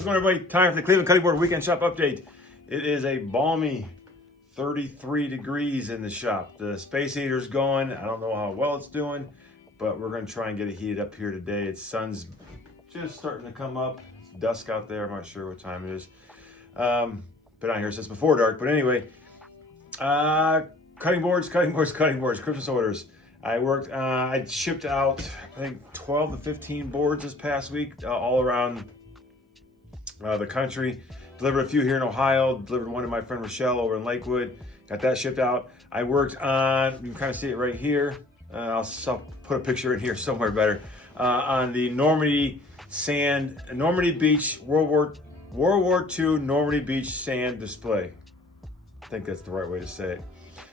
What's going on, everybody? Time for the Cleveland Cutting Board Weekend Shop Update. It is a balmy 33 degrees in the shop. The space heater's going. I don't know how well it's doing, but we're going to try and get it heated up here today. It's sun's just starting to come up. It's dusk out there. I'm not sure what time it is. Been on here since before dark, but anyway, cutting boards, Christmas orders. I shipped out, I think, 12 to 15 boards this past week, all around the country. Delivered a few here in Ohio, delivered one to my friend Rochelle over in Lakewood, got that shipped out. I worked on, you can kind of see it right here. I'll put a picture in here somewhere better, on the Normandy Beach, World War II Normandy Beach sand display. I think that's the right way to say it.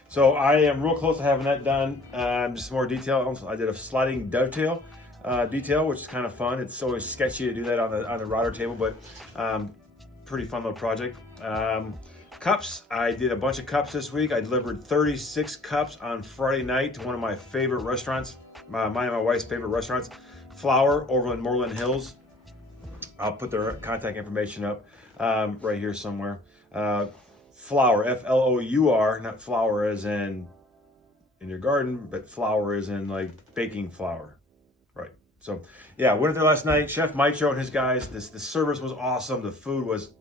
So I am real close to having that done. Just more detail. I did a sliding dovetail detail, which is kind of fun. It's always sketchy to do that on the router table, but pretty fun little project. Cups. I did a bunch of cups this week. I delivered 36 cups on Friday night to one of my favorite restaurants, mine and my wife's favorite restaurants, Flower over in Moreland Hills. I'll put their contact information up right here somewhere. Flour, F-L-O-U-R, not flour as in your garden, but flour as in like baking flour, right? So yeah, went there last night. Chef Maestro and his guys. The service was awesome. The food was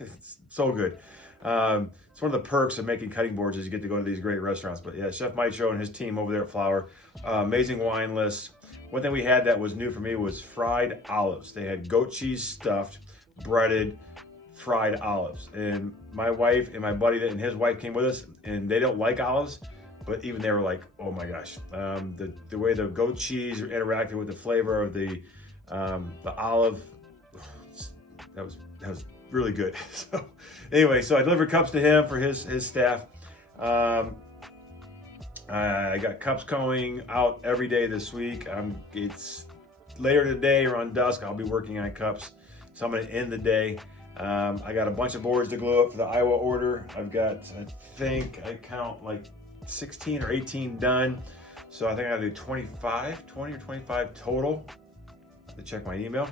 it's so good. It's one of the perks of making cutting boards is you get to go to these great restaurants. But yeah, Chef Maestro and his team over there at Flour, amazing wine list. One thing we had that was new for me was fried olives. They had goat cheese stuffed, breaded, fried olives. And my wife and my buddy and his wife came with us, and they don't like olives, but even they were like, oh my gosh. The way the goat cheese interacted with the flavor of the olive, that was really good. So anyway, so I delivered cups to him for his staff. I got cups going out every day this week. It's later today around dusk. I'll be working on cups. So I'm gonna end the day. I got a bunch of boards to glue up for the Iowa order. I've got, I think I count like 16 or 18 done. So I think I do 20 or 25 total. I have to check my email.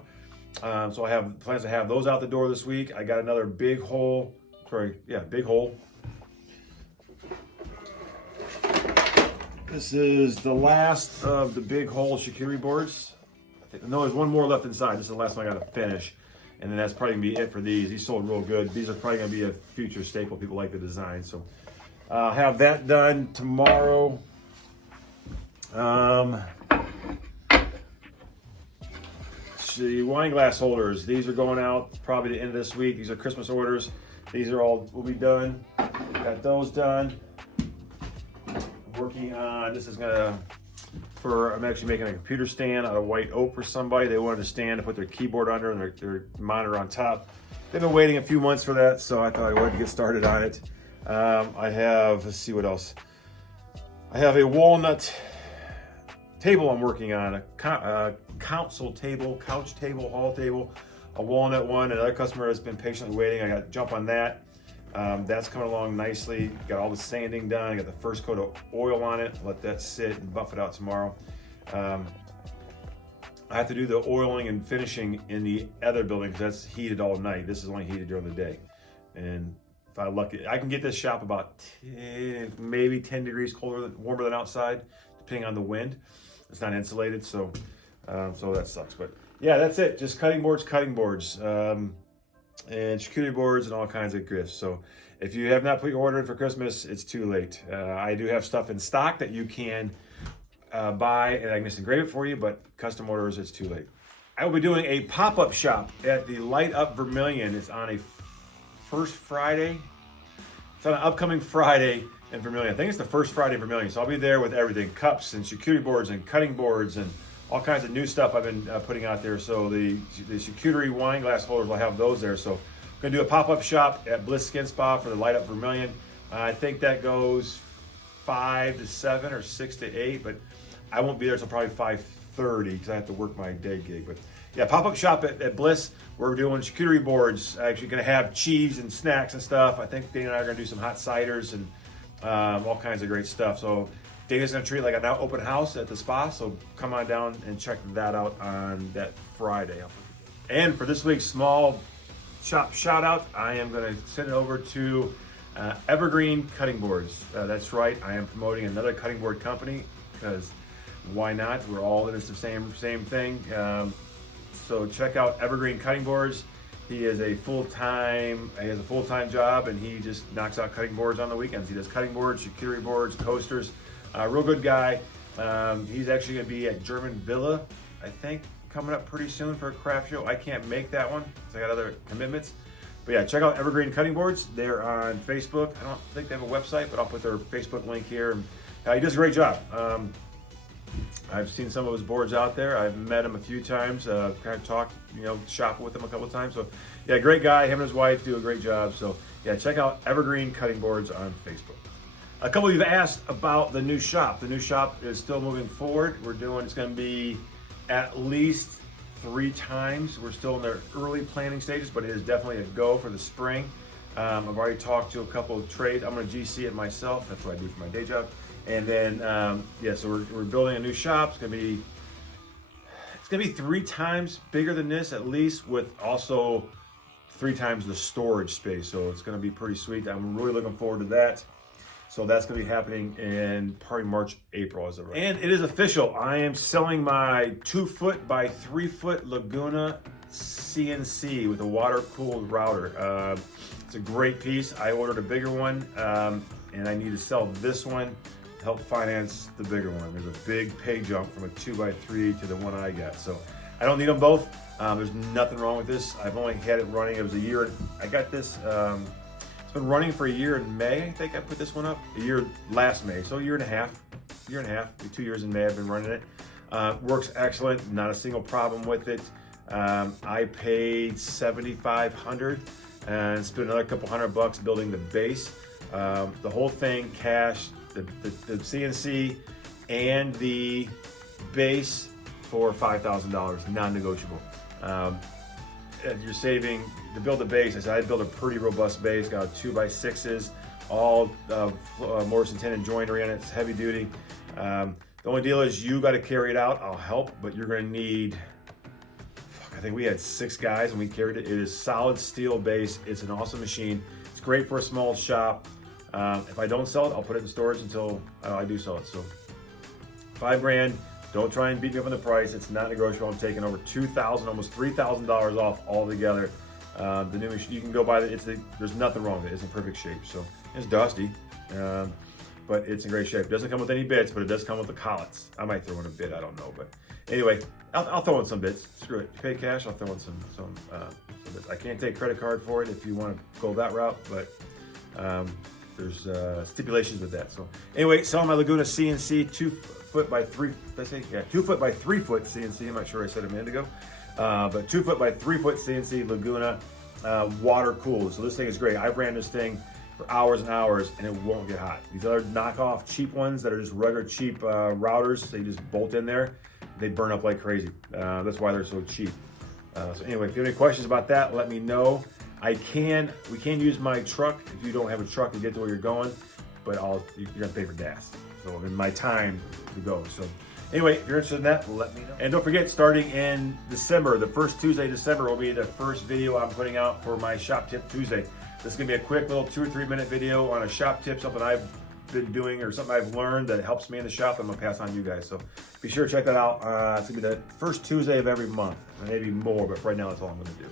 So I have plans to have those out the door this week. I got another big hole. Big hole. This is the last of the big hole charcuterie boards. No, there's one more left inside. This is the last one I gotta finish. And then that's probably gonna be it for these. These sold real good. These are probably gonna be a future staple. People like the design. So I'll have that done tomorrow. The wine glass holders. These are going out probably the end of this week. These are Christmas orders. These are all will be done. Got those done. Working on, this is I'm actually making a computer stand out of white oak for somebody. They wanted a stand to put their keyboard under and their monitor on top. They've been waiting a few months for that, so I thought I wanted to get started on it. I have, let's see what else. I have a walnut table I'm working on, a couch table, hall table, a walnut one. Another customer has been patiently waiting. I got to jump on that. That's coming along nicely. Got all the sanding done. I got the first coat of oil on it. Let that sit and buff it out tomorrow. I have to do the oiling and finishing in the other building because that's heated all night. This is only heated during the day. And if I'm lucky, I can get this shop about maybe 10 degrees warmer than outside, depending on the wind. It's not insulated, so that sucks. But yeah, that's it. Just cutting boards. And charcuterie boards and all kinds of gifts. So if you have not put your order in for Christmas, it's too late. I do have stuff in stock that you can buy and I can just engrave it for you, but custom orders, it's too late. I will be doing a pop-up shop at the Light Up Vermilion. It's on a first Friday. It's on an upcoming Friday in Vermilion. I think it's the first Friday in Vermilion. So I'll be there with everything, cups and charcuterie boards and cutting boards and all kinds of new stuff I've been putting out there. So the charcuterie wine glass holders, will have those there. So I'm gonna do a pop-up shop at Bliss Skin Spa for the Light Up Vermilion. I think that goes 5 to 7 or 6 to 8, but I won't be there until probably 5:30 because I have to work my day gig. But yeah, pop-up shop at Bliss. We're doing charcuterie boards. Actually gonna have cheese and snacks and stuff. I think Dana and I are gonna do some hot ciders and all kinds of great stuff. So Dana's gonna treat it like an open house at the spa, so come on down and check that out on that Friday. And for this week's small shop shout out, I am going to send it over to Evergreen Cutting Boards. That's right, I am promoting another cutting board company because why not? We're all in this the same thing. So check out Evergreen Cutting Boards. He has a full-time job, and he just knocks out cutting boards on the weekends. He does cutting boards, charcuterie boards, coasters. Real good guy. He's actually going to be at German Villa, I think, coming up pretty soon for a craft show. I can't make that one because I got other commitments. But yeah, check out Evergreen Cutting Boards. They're on Facebook. I don't think they have a website, but I'll put their Facebook link here. He does a great job. I've seen some of his boards out there. I've met him a few times, kind of talked, shop with him a couple of times. So yeah, great guy. Him and his wife do a great job. So yeah, check out Evergreen Cutting Boards on Facebook. A couple of you have asked about the new shop. The new shop is still moving forward. It's going to be at least 3 times. We're still in the early planning stages, but it is definitely a go for the spring. I've already talked to a couple of trades. I'm going to GC it myself. That's what I do for my day job. And then, so we're building a new shop. It's gonna be 3 times bigger than this, at least, with also 3 times the storage space. So it's gonna be pretty sweet. I'm really looking forward to that. So that's gonna be happening in probably March, April as of right. And it is official. I am selling my 2-foot by 3-foot Laguna CNC with a water-cooled router. It's a great piece. I ordered a bigger one, and I need to sell this one. Help finance the bigger one. There's a big pay jump from a 2x3 to the one I got. So I don't need them both. There's nothing wrong with this. I've only had it running. It was a year. I got this. It's been running for a year in May. I think I put this one up last May. So a year and a half, 2 years in May I've been running it. Works excellent. Not a single problem with it. I paid $7,500 and spent another couple $100 building the base. The whole thing cash. The CNC and the base for $5,000, non-negotiable. You're saving to build the base. I said I'd build a pretty robust base. Got 2x6s, all Morrison tendon joinery on it. It's heavy duty. The only deal is you got to carry it out. I'll help, but you're going to need. I think we had 6 guys and we carried it. It is solid steel base. It's an awesome machine. It's great for a small shop. If I don't sell it, I'll put it in storage until I do sell it. So $5 grand. Don't try and beat me up on the price. It's not negotiable. I'm taking over $2,000, almost $3,000 off altogether. The new machine, you can go buy it. There's nothing wrong with it. It's in perfect shape. So it's dusty, but it's in great shape. It doesn't come with any bits, but it does come with the collets. I might throw in a bit. I don't know, but anyway, I'll throw in some bits. Screw it. If you pay cash, I'll throw in some bits. I can't take credit card for it if you want to go that route, but. There's stipulations with that. So anyway, selling my Laguna CNC 2-foot by 3. Did I say? Yeah, 2-foot by 3-foot CNC. I'm not sure I said a minute ago, but 2-foot by 3-foot CNC Laguna, water cooled. So this thing is great. I ran this thing for hours and hours, and it won't get hot. These other knockoff cheap ones that are just regular cheap routers, they just bolt in there, they burn up like crazy. That's why they're so cheap. So anyway, if you have any questions about that, let me know. We can use my truck if you don't have a truck to get to where you're going, but you're gonna pay for gas. So in my time to go. So anyway, if you're interested in that, let me know. And don't forget, starting in December, the first Tuesday in December will be the first video I'm putting out for my Shop Tip Tuesday. This is gonna be a quick little 2 or 3 minute video on a shop tip, something I've been doing or something I've learned that helps me in the shop. I'm gonna pass on to you guys. So be sure to check that out. It's gonna be the first Tuesday of every month, maybe more, but right now that's all I'm gonna do.